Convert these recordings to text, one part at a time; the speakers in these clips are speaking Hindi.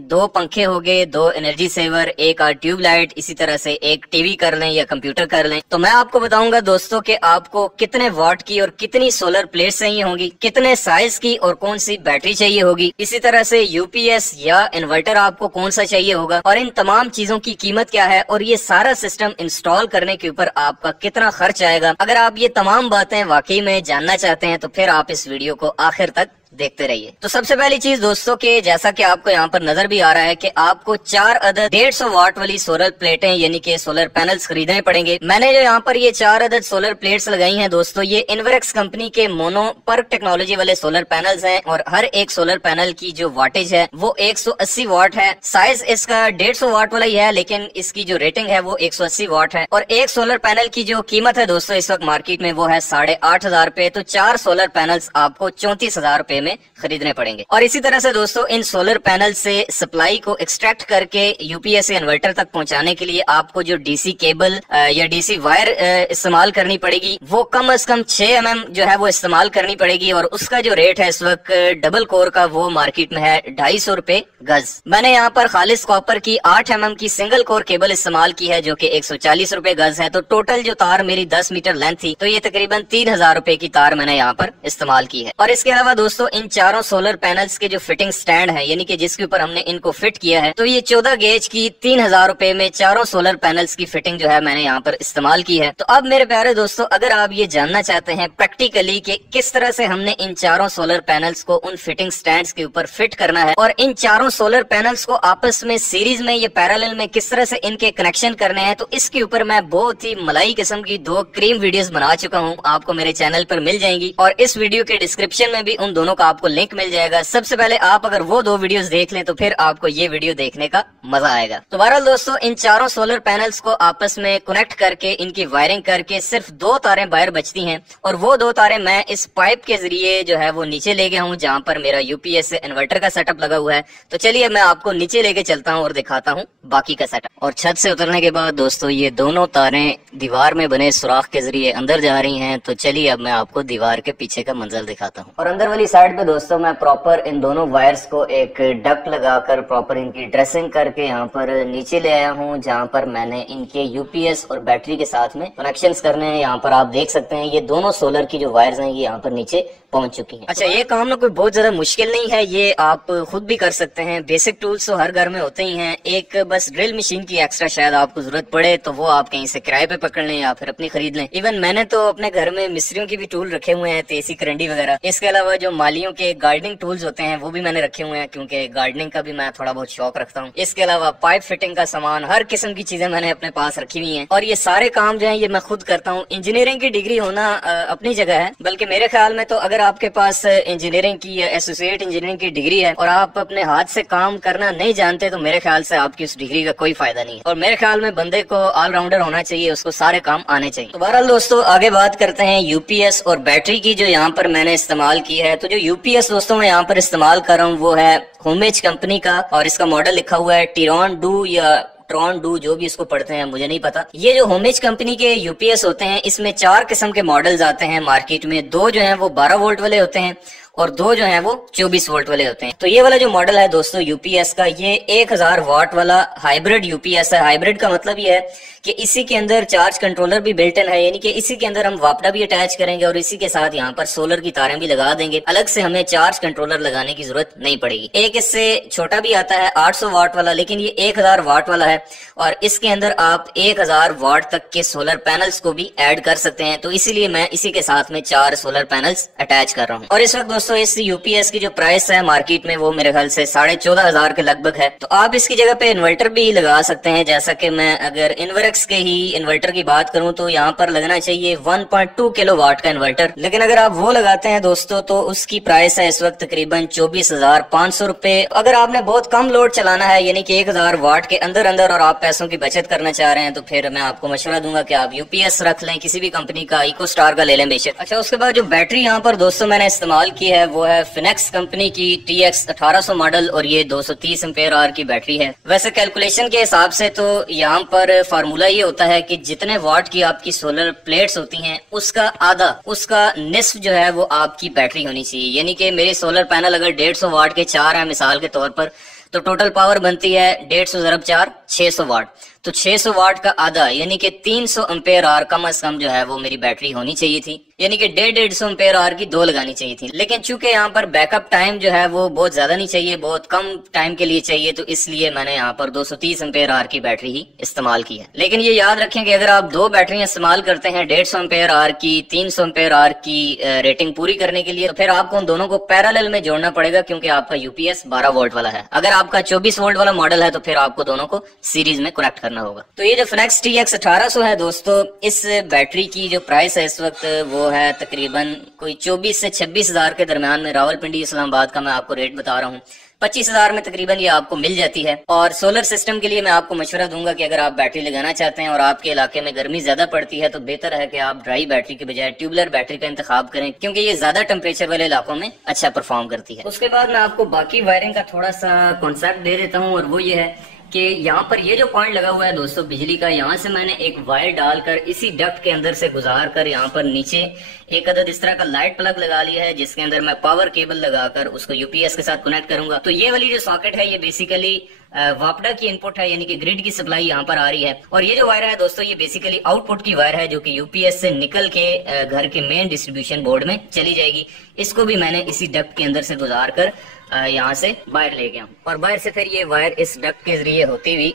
दो पंखे हो गए, दो एनर्जी सेवर, एक ट्यूब लाइट, इसी तरह से एक टीवी कर लें या कंप्यूटर कर लें। तो मैं आपको बताऊंगा दोस्तों कि आपको कितने वाट की और कितनी सोलर प्लेट्स चाहिए होंगी, कितने साइज की और कौन सी बैटरी चाहिए होगी, इसी तरह से यूपीएस या इन्वर्टर आपको कौन सा चाहिए होगा और इन तमाम चीजों की कीमत क्या है और ये सारा सिस्टम इंस्टॉल करने के ऊपर आपका कितना खर्च आएगा। अगर आप ये तमाम बातें वाकई में जानना चाहते हैं तो फिर आप इस वीडियो को आखिर तक देखते रहिए। तो सबसे पहली चीज दोस्तों के जैसा कि आपको यहाँ पर नजर भी आ रहा है कि आपको 4 अदद 150 वाट वाली सोलर प्लेटें यानी कि सोलर पैनल्स खरीदने पड़ेंगे। मैंने जो यहाँ पर ये 4 अदद सोलर प्लेट्स लगाई हैं दोस्तों, ये इन्वर्क्स कंपनी के मोनो पर्क टेक्नोलॉजी वाले सोलर पैनल्स हैं और हर एक सोलर पैनल की जो वाटेज है वो 180 वाट है। साइज इसका 150 वाट वाला ही है, लेकिन इसकी जो रेटिंग है वो 180 वाट है। और एक सोलर पैनल की जो कीमत है दोस्तों इस वक्त मार्केट में वो है 8,500 रुपए। तो 4 सोलर पैनल्स आपको 34,000 रुपए में खरीदने पड़ेंगे। और इसी तरह से दोस्तों इन सोलर पैनल से सप्लाई को एक्सट्रैक्ट करके यूपीएस या इन्वर्टर तक पहुंचाने के लिए आपको जो डीसी केबल या डीसी वायर इस्तेमाल करनी पड़ेगी वो कम से कम 6 mm जो है वो इस्तेमाल करनी पड़ेगी। और उसका जो रेट है इस वक्त डबल कोर का वो मार्केट में है 250 रुपए गज। मैंने यहाँ पर खालिस कॉपर की 8 mm की सिंगल कोर केबल इस्तेमाल की है जो कि 140 रुपए गज है। तो टोटल जो तार मेरी 10 मीटर लेंथ थी तो ये तकरीबन 3,000 रुपए की तार मैंने यहाँ पर इस्तेमाल की है। और इसके अलावा दोस्तों इन चारों सोलर पैनल्स के जो फिटिंग स्टैंड है यानी कि जिसके ऊपर हमने इनको फिट किया है तो ये 14 गेज की 3,000 रुपए में चारों सोलर पैनल्स की फिटिंग जो है मैंने यहाँ पर इस्तेमाल की है। तो अब मेरे प्यारे दोस्तों अगर आप ये जानना चाहते हैं प्रैक्टिकली कि किस तरह से हमने इन चारों सोलर पैनल्स को उन फिटिंग स्टैंड्स के ऊपर फिट करना है और इन चारों सोलर पैनल्स को आपस में सीरीज में या पैरेलल में किस तरह से इनके कनेक्शन करने हैं, तो इसके ऊपर मैं बहुत ही मलाई किस्म की 2 क्रीम वीडियोस बना चुका हूँ, आपको मेरे चैनल पर मिल जाएंगी और इस वीडियो के डिस्क्रिप्शन में भी उन दोनों का आपको लिंक मिल जाएगा। सबसे पहले आप अगर वो 2 वीडियोस देख लें तो फिर आपको ये वीडियो देखने का मजा आएगा। तो बहरहाल दोस्तों इन चारों सोलर पैनल्स को आपस में कनेक्ट करके इनकी वायरिंग करके सिर्फ 2 तारें बाहर बचती हैं और वो 2 तारें मैं इस पाइप के जरिए जो है वो नीचे ले गया हूँ जहाँ पर मेरा यूपीएस इन्वर्टर का सेटअप लगा हुआ है। तो चलिए मैं आपको नीचे लेके चलता हूँ और दिखाता हूँ बाकी का सेटअप। और छत से उतरने के बाद दोस्तों ये दोनों तारें दीवार में बने सुराख के जरिए अंदर जा रही हैं। तो चलिए अब मैं आपको दीवार के पीछे का मंजर दिखाता हूँ। और अंदर वाली साइड पे दोस्तों मैं प्रॉपर इन दोनों वायर्स को एक डक्ट लगाकर प्रॉपर इनकी ड्रेसिंग करके यहाँ पर नीचे ले आया हूँ जहाँ पर मैंने इनके यूपीएस और बैटरी के साथ में कनेक्शंस करने हैं। यहाँ पर आप देख सकते हैं ये दोनों सोलर की जो वायर्स हैं ये यहाँ पर नीचे पहुंच चुकी हैं। अच्छा ये काम ना कोई बहुत ज्यादा मुश्किल नहीं है, ये आप खुद भी कर सकते हैं। बेसिक टूल्स तो हर घर में होते ही हैं, एक बस ड्रिल मशीन की एक्स्ट्रा शायद आपको जरूरत पड़े तो वो आप कहीं से किराए पे पकड़ लें या फिर अपनी खरीद लें। इवन मैंने तो अपने घर में मिस्त्रियों की भी टूल रखे हुए हैं, तेसी करंडी वगैरह। इसके अलावा जो मालियों के गार्डनिंग टूल्स होते हैं वो भी मैंने रखे हुए हैं क्योंकि गार्डनिंग का भी मैं थोड़ा बहुत शौक रखता हूँ। इसके अलावा पाइप फिटिंग का सामान, हर किस्म की चीजें मैंने अपने पास रखी हुई है और ये सारे काम जो है ये मैं खुद करता हूँ। इंजीनियरिंग की डिग्री होना अपनी जगह है, बल्कि मेरे ख्याल में तो अगर आपके पास इंजीनियरिंग की या एसोसिएट इंजीनियरिंग की डिग्री है और आप अपने हाथ से काम करना नहीं जानते तो मेरे ख्याल से आपकी उस डिग्री का कोई फायदा नहीं है। और मेरे ख्याल में बंदे को ऑलराउंडर होना चाहिए, उसको सारे काम आने चाहिए। तो बहरहाल दोस्तों आगे बात करते हैं यूपीएस और बैटरी की जो यहाँ पर मैंने इस्तेमाल की है। तो जो यूपीएस दोस्तों मैं यहाँ पर इस्तेमाल कर रहा हूँ वो है होमेज कंपनी का और इसका मॉडल लिखा हुआ है टिरॉन डू या ट्रॉन डू, जो भी इसको पढ़ते हैं मुझे नहीं पता। ये जो होमेज कंपनी के यूपीएस होते हैं इसमें 4 किस्म के मॉडल्स आते हैं मार्केट में। 2 जो हैं वो 12 वोल्ट वाले होते हैं और 2 जो हैं वो 24 वोल्ट वाले होते हैं। तो ये वाला जो मॉडल है दोस्तों यूपीएस का ये 1000 वाट वाला हाइब्रिड यूपीएस है। हाइब्रिड का मतलब ये है कि इसी के अंदर चार्ज कंट्रोलर भी बिल्ट इन है, यानी कि इसी के अंदर हम वापडा भी अटैच करेंगे और इसी के साथ यहाँ पर सोलर की तारें भी लगा देंगे। अलग से हमें चार्ज कंट्रोलर लगाने की जरूरत नहीं पड़ेगी। एक इससे छोटा भी आता है 800 वाट वाला, लेकिन ये 1000 वाट वाला है और इसके अंदर आप 1000 वाट तक के सोलर पैनल्स को भी ऐड कर सकते हैं। तो इसीलिए मैं इसी के साथ में 4 सोलर पैनल्स अटैच कर रहा हूँ। और इस वक्त दोस्तों इस यूपीएस की जो प्राइस है मार्केट में वो मेरे ख्याल से 14,500 के लगभग है। तो आप इसकी जगह पे इन्वर्टर भी लगा सकते हैं, जैसा कि मैं अगर इन्वर्क्स के ही इन्वर्टर की बात करूं तो यहाँ पर लगना चाहिए 1.2 किलोवाट का इन्वर्टर। लेकिन अगर आप वो लगाते हैं दोस्तों तो उसकी प्राइस है इस वक्त तकरीबन 24,500 रुपए। अगर आपने बहुत कम लोड चलाना है यानी कि 1000 वाट के अंदर अंदर और आप पैसों की बचत करना चाह रहे हैं तो फिर मैं आपको मशवरा दूंगा कि आप यूपीएस रख लें, किसी भी कंपनी का, इको स्टार का ले लें बेशक। अच्छा उसके बाद जो बैटरी यहाँ पर दोस्तों मैंने इस्तेमाल की है वो है फिनेक्स कंपनी की TX 1800 मॉडल और ये 230 एम्पेयर आवर की बैटरी है। वैसे कैलकुलेशन के हिसाब से तो यहाँ पर फार्मूला ये होता है कि जितने वाट की आपकी सोलर प्लेट्स होती हैं उसका आधा, उसका निस्फ जो है वो आपकी बैटरी होनी चाहिए। यानी कि मेरे सोलर पैनल अगर 150 वाट के 4 हैं मिसाल के तौर पर, तो टोटल पावर बनती है 150 ज़रब 4 600 वाट। तो 600 वाट का आधा यानी कि 300 एम्पेयर आवर कम से कम जो है वो मेरी बैटरी होनी चाहिए थी, यानी कि 150 एम्पेयर आवर की 2 लगानी चाहिए थी। लेकिन चूंकि यहाँ पर बैकअप टाइम जो है वो बहुत ज्यादा नहीं चाहिए, बहुत कम टाइम के लिए चाहिए, तो इसलिए मैंने यहाँ पर 230 एम्पेयर आवर की बैटरी ही इस्तेमाल की है। लेकिन ये याद रखें कि अगर आप 2 बैटरियां इस्तेमाल करते हैं 150 एम्पेयर आवर की 300 एम्पेयर आवर की रेटिंग पूरी करने के लिए, तो फिर आपको उन दोनों को पैरेलल में जोड़ना पड़ेगा, क्योंकि आपका यूपीएस 12 वोल्ट वाला है। अगर आपका 24 वोल्ट वाला मॉडल है तो फिर आपको दोनों को सीरीज में कनेक्ट करना होगा। तो ये जो फिनेक्स TX 1800 है दोस्तों, इस बैटरी की जो प्राइस है इस वक्त वो है तकरीबन कोई 24 से 26 हजार के दरमियान में। रावलपिंडी इस्लामाबाद का मैं आपको रेट बता रहा हूँ, 25 हजार में तकरीबन ये आपको मिल जाती है। और सोलर सिस्टम के लिए मैं आपको मशवरा दूंगा कि अगर आप बैटरी लगाना चाहते हैं और आपके इलाके में गर्मी ज्यादा पड़ती है तो बेहतर है कि आप ड्राई बैटरी के बजाय ट्यूबलर बैटरी का इंतखाब करें, क्योंकि ये ज्यादा टेम्परेचर वाले इलाकों में अच्छा परफॉर्म करती है। उसके बाद मैं आपको बाकी वायरिंग का थोड़ा सा कॉन्सेप्ट दे देता हूँ, और वो ये है कि यहाँ पर ये जो पॉइंट लगा हुआ है दोस्तों बिजली का, यहाँ से मैंने एक वायर डालकर इसी डक्ट के अंदर से गुजार कर यहाँ पर नीचे एक अदद इस तरह का लाइट प्लग लगा लिया है, जिसके अंदर मैं पावर केबल लगाकर उसको यूपीएस के साथ कनेक्ट करूंगा। तो ये वाली जो सॉकेट है ये बेसिकली वापडा की इनपुट है, यानी कि ग्रिड की सप्लाई यहाँ पर आ रही है। और ये जो वायर है दोस्तों ये बेसिकली आउटपुट की वायर है, जो कि यूपीएस से निकल के घर के मेन डिस्ट्रीब्यूशन बोर्ड में चली जाएगी। इसको भी मैंने इसी डक्ट के अंदर से गुजार कर यहाँ से बाहर ले गया, और बाहर से फिर ये वायर इस डक्ट के जरिए होती हुई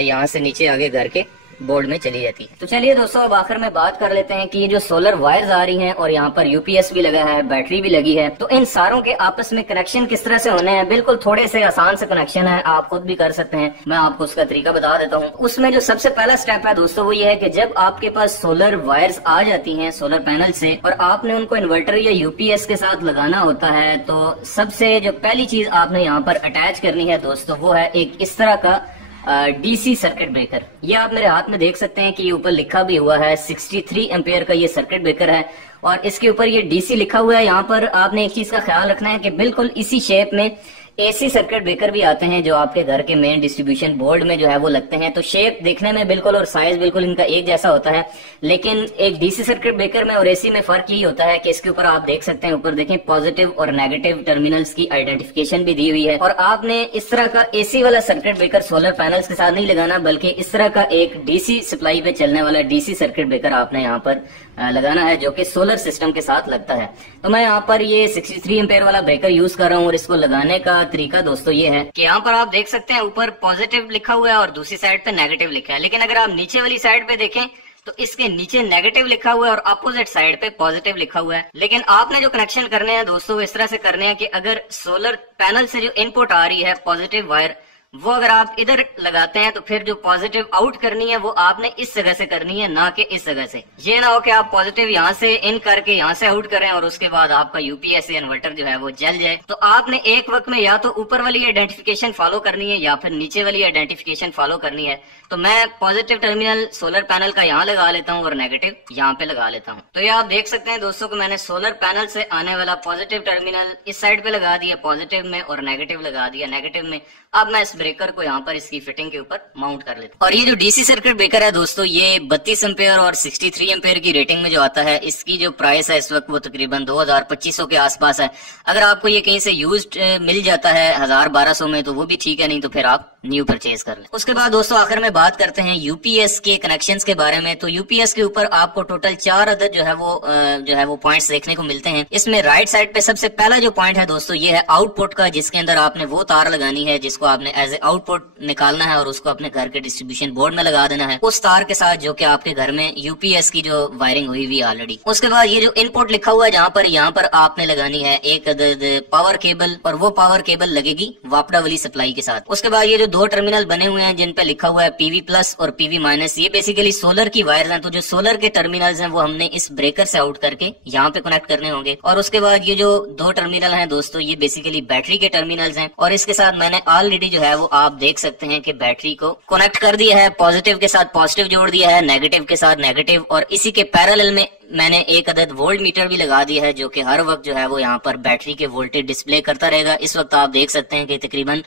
यहाँ से नीचे आगे घर के बोर्ड में चली जाती है। तो चलिए दोस्तों अब आखिर में बात कर लेते हैं कि ये जो सोलर वायर्स आ रही हैं और यहाँ पर यूपीएस भी लगा है, बैटरी भी लगी है, तो इन सारों के आपस में कनेक्शन किस तरह से होने हैं। बिल्कुल थोड़े से आसान से कनेक्शन है, आप खुद भी कर सकते हैं, मैं आपको उसका तरीका बता देता हूँ। उसमें जो सबसे पहला स्टेप है दोस्तों वो ये है कि जब आपके पास सोलर वायर्स आ जाती हैं सोलर पैनल से और आपने उनको इन्वर्टर या यूपीएस के साथ लगाना होता है, तो सबसे जो पहली चीज आपने यहाँ पर अटैच करनी है दोस्तों वो है एक इस तरह का डीसी सर्किट ब्रेकर। ये आप मेरे हाथ में देख सकते हैं कि ये ऊपर लिखा भी हुआ है 63 एम्पेयर का ये सर्किट ब्रेकर है, और इसके ऊपर ये डीसी लिखा हुआ है। यहाँ पर आपने एक चीज का ख्याल रखना है कि बिल्कुल इसी शेप में एसी सर्किट ब्रेकर भी आते हैं जो आपके घर के मेन डिस्ट्रीब्यूशन बोर्ड में जो है वो लगते हैं। तो शेप देखने में बिल्कुल और साइज बिल्कुल इनका एक जैसा होता है, लेकिन एक डीसी सर्किट ब्रेकर में और एसी में फर्क यही होता है कि इसके ऊपर आप देख सकते हैं, ऊपर देखें पॉजिटिव और नेगेटिव टर्मिनल्स की आइडेंटिफिकेशन भी दी हुई है। और आपने इस तरह का एसी वाला सर्किट ब्रेकर सोलर पैनल्स के साथ नहीं लगाना, बल्कि इस तरह का एक डीसी सप्लाई पे चलने वाला डीसी सर्किट ब्रेकर आपने यहाँ पर लगाना है, जो कि सोलर सिस्टम के साथ लगता है। तो मैं यहाँ पर ये 63 एम्पेयर वाला ब्रेकर यूज कर रहा हूँ, और इसको लगाने का तरीका दोस्तों ये है कि यहाँ पर आप देख सकते हैं ऊपर पॉजिटिव लिखा हुआ है और दूसरी साइड पे नेगेटिव लिखा है, लेकिन अगर आप नीचे वाली साइड पे देखें तो इसके नीचे नेगेटिव लिखा हुआ है और अपोजिट साइड पे पॉजिटिव लिखा हुआ है। लेकिन आपने जो कनेक्शन करने हैं दोस्तों वो इस तरह से करने हैं कि अगर सोलर पैनल से जो इनपुट आ रही है पॉजिटिव वायर, वो अगर आप इधर लगाते हैं तो फिर जो पॉजिटिव आउट करनी है वो आपने इस जगह से करनी है, ना कि इस जगह से। ये ना हो कि आप पॉजिटिव यहाँ से इन करके यहाँ से आउट करें और उसके बाद आपका यूपीएस इन्वर्टर जो है वो जल जाए। तो आपने एक वक्त में या तो ऊपर वाली आइडेंटिफिकेशन फॉलो करनी है या फिर नीचे वाली आइडेंटिफिकेशन फॉलो करनी है। तो मैं पॉजिटिव टर्मिनल सोलर पैनल का यहाँ लगा लेता हूँ और नेगेटिव यहाँ पे लगा लेता हूँ। तो ये आप देख सकते हैं दोस्तों को मैंने सोलर पैनल से आने वाला पॉजिटिव टर्मिनल इस साइड पे लगा दिया पॉजिटिव में, और नेगेटिव लगा दिया नेगेटिव में। अब मैं इस ब्रेकर को यहाँ पर इसकी फिटिंग के ऊपर माउंट कर लेता हूँ। और ये जो डीसी सर्किट ब्रेकर है दोस्तों ये 32 एम्पेयर और 63 एम्पेयर की रेटिंग में जो आता है, इसकी जो प्राइस है इस वक्त वो तकरीबन 2500 के आसपास है। अगर आपको ये कहीं से यूज्ड मिल जाता है 1000-1200 में तो वो भी ठीक है, नहीं तो फिर आप न्यू परचेज कर लें। उसके बाद दोस्तों आखिर में बात करते हैं यूपीएस के कनेक्शंस के बारे में। तो यूपीएस के ऊपर आपको टोटल 4 अदद जो है वो पॉइंट्स देखने को मिलते हैं। इसमें राइट साइड पे सबसे पहला जो पॉइंट है दोस्तों ये है आउटपुट का, जिसके अंदर आपने वो तार लगानी है जिसको आपने एज ए आउटपुट निकालना है और उसको अपने घर के डिस्ट्रीब्यूशन बोर्ड में लगा देना है उस तार के साथ जो कि आपके घर में यूपीएस की जो वायरिंग हुई हुई ऑलरेडी। उसके बाद ये जो इनपुट लिखा हुआ है यहाँ पर आपने लगानी है एक अदद पावर केबल, और वो पावर केबल लगेगी वापडा वाली सप्लाई के साथ। उसके बाद ये जो 2 टर्मिनल बने हुए हैं जिन पे लिखा हुआ है पीवी प्लस और पीवी माइनस, ये बेसिकली सोलर की वायर्स हैं। तो जो सोलर के टर्मिनल्स हैं वो हमने इस ब्रेकर से आउट करके यहाँ पे कनेक्ट करने होंगे। और उसके बाद ये जो 2 टर्मिनल हैं दोस्तों ये बेसिकली बैटरी के टर्मिनल्स हैं, और इसके साथ मैंने ऑलरेडी जो है वो आप देख सकते हैं कि बैटरी को कनेक्ट कर दिया है, पॉजिटिव के साथ पॉजिटिव जोड़ दिया है, नेगेटिव के साथ नेगेटिव, और इसी के पैरेलल में मैंने एक अदद वोल्ट मीटर भी लगा दिया है जो कि हर वक्त जो है वो यहाँ पर बैटरी के वोल्टेज डिस्प्ले करता रहेगा। इस वक्त आप देख सकते हैं कि तकरीबन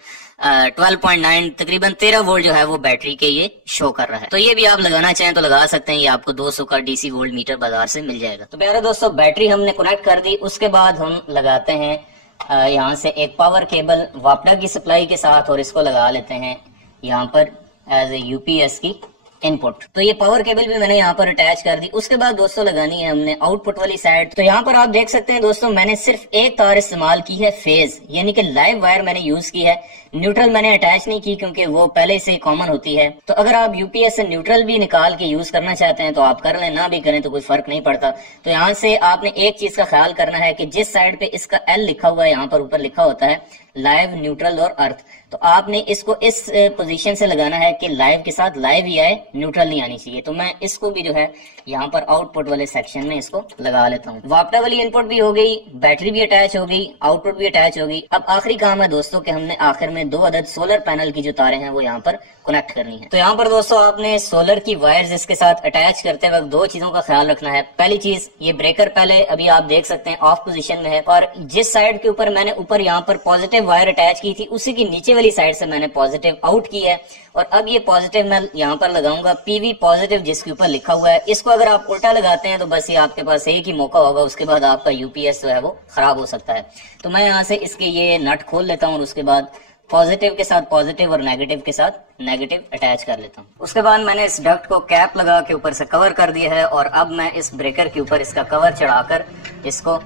12.9 तकरीबन 13 वोल्ट जो है वो बैटरी के ये शो कर रहा है। तो ये भी आप लगाना चाहें तो लगा सकते हैं, ये आपको 200 का डीसी वोल्ट मीटर बाजार से मिल जाएगा। तो प्यारे दोस्तों बैटरी हमने कनेक्ट कर दी, उसके बाद हम लगाते हैं यहाँ से एक पावर केबल वापडा की सप्लाई के साथ और इसको लगा लेते हैं यहाँ पर एज ए यूपीएस की इनपुट। तो ये पावर केबल भी मैंने यहाँ पर अटैच कर दी। उसके बाद दोस्तों लगानी है हमने आउटपुट वाली साइड। तो यहाँ पर आप देख सकते हैं दोस्तों, मैंने सिर्फ एक तार इस्तेमाल की है फेज, यानी कि लाइव वायर मैंने यूज की है। न्यूट्रल मैंने अटैच नहीं की क्योंकि वो पहले से कॉमन होती है। तो अगर आप यूपीएस से न्यूट्रल भी निकाल के यूज करना चाहते हैं तो आप कर लें, ना भी करें तो कोई फर्क नहीं पड़ता। तो यहाँ से आपने एक चीज का ख्याल करना है कि जिस साइड पे इसका एल लिखा हुआ है, यहाँ पर ऊपर लिखा होता है लाइव, न्यूट्रल और अर्थ, तो आपने इसको इस पोजीशन से लगाना है कि लाइव के साथ लाइव ही आए, न्यूट्रल नहीं आनी चाहिए। तो मैं इसको भी जो है यहाँ पर आउटपुट वाले सेक्शन में इसको लगा लेता हूँ। वापडा वाली इनपुट भी हो गई, बैटरी भी अटैच हो गई, आउटपुट भी अटैच हो गई। अब आखिरी काम है दोस्तों कि हमने आखिर में 2 अदद सोलर पैनल की जो तारें हैं वो यहाँ पर कनेक्ट करनी है। तो यहाँ पर दोस्तों आपने सोलर की वायर्स इसके साथ अटैच करते वक्त 2 चीजों का ख्याल रखना है। पहली चीज, ये ब्रेकर पहले अभी आप देख सकते हैं ऑफ पोजीशन में है, और जिस साइड के ऊपर मैंने ऊपर यहाँ पर पॉजिटिव वायर अटैच की थी उसी की नीचे वाली साइड से मैंने पॉजिटिव आउट की है। और अब ये पॉजिटिव मैं यहाँ पर लगाऊंगा पीवी पॉजिटिव जिसके ऊपर लिखा हुआ है। इसको अगर आप उल्टा लगाते हैं तो बस ये आपके पास एक ही मौका होगा, उसके बाद आपका यूपीएस जो है वो खराब हो सकता है। तो मैं यहाँ से इसके ये नट खोल लेता हूँ और उसके बाद पॉजिटिव के साथ पॉजिटिव और नेगेटिव के साथ नेगेटिव अटैच कर लेता हूँ। उसके बाद मैंने इस डक्ट को कैप लगा के ऊपर से कवर कर दिया है और अब मैं इस ब्रेकर के ऊपर इसका कवर चढ़ाकर इसको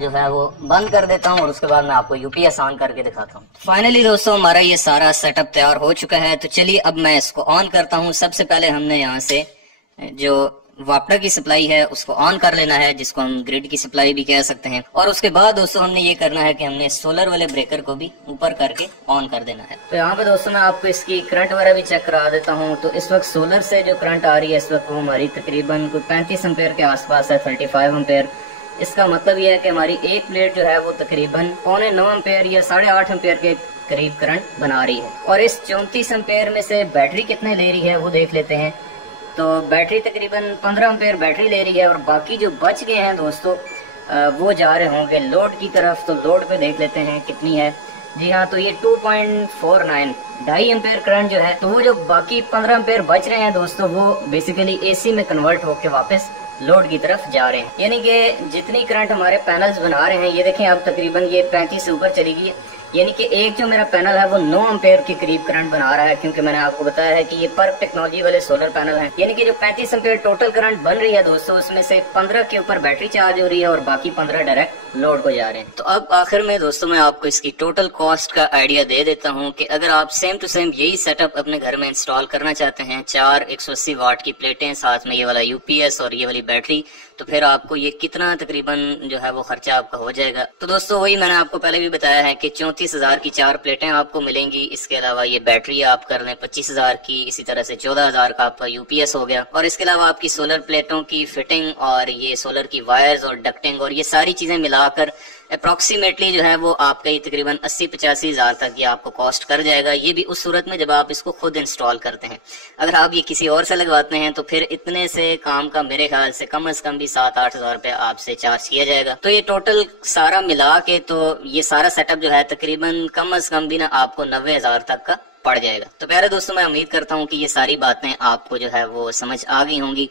जो है वो बंद कर देता हूँ और उसके बाद मैं आपको यूपीएस ऑन करके दिखाता हूँ। फाइनली दोस्तों हमारा ये सारा सेटअप तैयार हो चुका है। तो चलिए अब मैं इसको ऑन करता हूँ। सबसे पहले हमने यहाँ से जो वापडा की सप्लाई है उसको ऑन कर लेना है, जिसको हम ग्रिड की सप्लाई भी कह सकते हैं। और उसके बाद दोस्तों हमने ये करना है कि हमने सोलर वाले ब्रेकर को भी ऊपर करके ऑन कर देना है। तो यहाँ पे दोस्तों मैं आपको इसकी करंट वगैरह भी चेक करा देता हूँ। तो इस वक्त सोलर से जो करंट आ रही है इस वक्त वो हमारी तकरीबन कोई 35 एम्पेयर के आसपास है, 35 एम्पेयर। इसका मतलब यह है कि हमारी एक प्लेट जो है वो तकरीबन 8.25 एम्पेयर या 8.5 एम्पेयर के करीब करंट बना रही है। और इस 34 एम्पेयर में से बैटरी कितने ले रही है वो देख लेते हैं। तो बैटरी तकरीबन 15 एम्पेयर बैटरी ले रही है और बाकी जो बच गए हैं दोस्तों वो जा रहे होंगे लोड की तरफ। तो लोड पे देख लेते हैं कितनी है। जी हाँ, तो ये 2.49 2.5 एम्पेयर करंट जो है, तो वो जो बाकी 15 एम्पेयर बच रहे हैं दोस्तों वो बेसिकली एसी में कन्वर्ट होकर वापस लोड की तरफ जा रहे हैं। यानी कि जितनी करंट हमारे पैनल्स बना रहे हैं, ये देखें अब तकरीबन ये 35 से ऊपर चली गई है। यानी कि एक जो मेरा पैनल है वो 9 एम्पेयर के करीब करंट बना रहा है, क्योंकि मैंने आपको बताया है कि ये पर्क टेक्नोलॉजी वाले सोलर पैनल हैं। यानी कि जो 35 एम्पेयर टोटल करंट बन रही है दोस्तों, उसमें से 15 के ऊपर बैटरी चार्ज हो रही है और बाकी 15 डायरेक्ट लोड को जा रहे हैं। तो अब आखिर में दोस्तों मैं आपको इसकी टोटल कॉस्ट का आइडिया दे देता हूँ कि अगर आप सेम टू सेम यही सेटअप अपने घर में इंस्टॉल करना चाहते हैं, 4 180 वाट की प्लेटें, साथ में ये वाला यूपीएस और ये वाली बैटरी, तो फिर आपको ये कितना तकरीबन जो है वो खर्चा आपका हो जाएगा। तो दोस्तों वही मैंने आपको पहले भी बताया है कि 34,000 की 4 प्लेटें आपको मिलेंगी। इसके अलावा ये बैटरी आप कर लें 25,000 की, इसी तरह से 14,000 का आपका यूपीएस हो गया। और इसके अलावा आपकी सोलर प्लेटों की फिटिंग और ये सोलर की वायर्स और डक्टिंग और ये सारी चीजें मिलाकर अप्रोक्सीमेटली जो है वो आपका ये तकरीबन 80-85 हजार तक ये आपको कॉस्ट कर जाएगा। ये भी उस सूरत में जब आप इसको खुद इंस्टॉल करते हैं। अगर आप ये किसी और से लगवाते हैं तो फिर इतने से काम का मेरे ख्याल से कम से कम भी 7-8 हजार रुपये आपसे चार्ज किया जाएगा। तो ये टोटल सारा मिला के तो ये सारा सेटअप जो है तकरीबन कम से कम भी ना आपको 90,000 तक का पड़ जाएगा। तो प्यारे दोस्तों मैं उम्मीद करता हूँ कि ये सारी बातें आपको जो है वो समझ आ गई होंगी।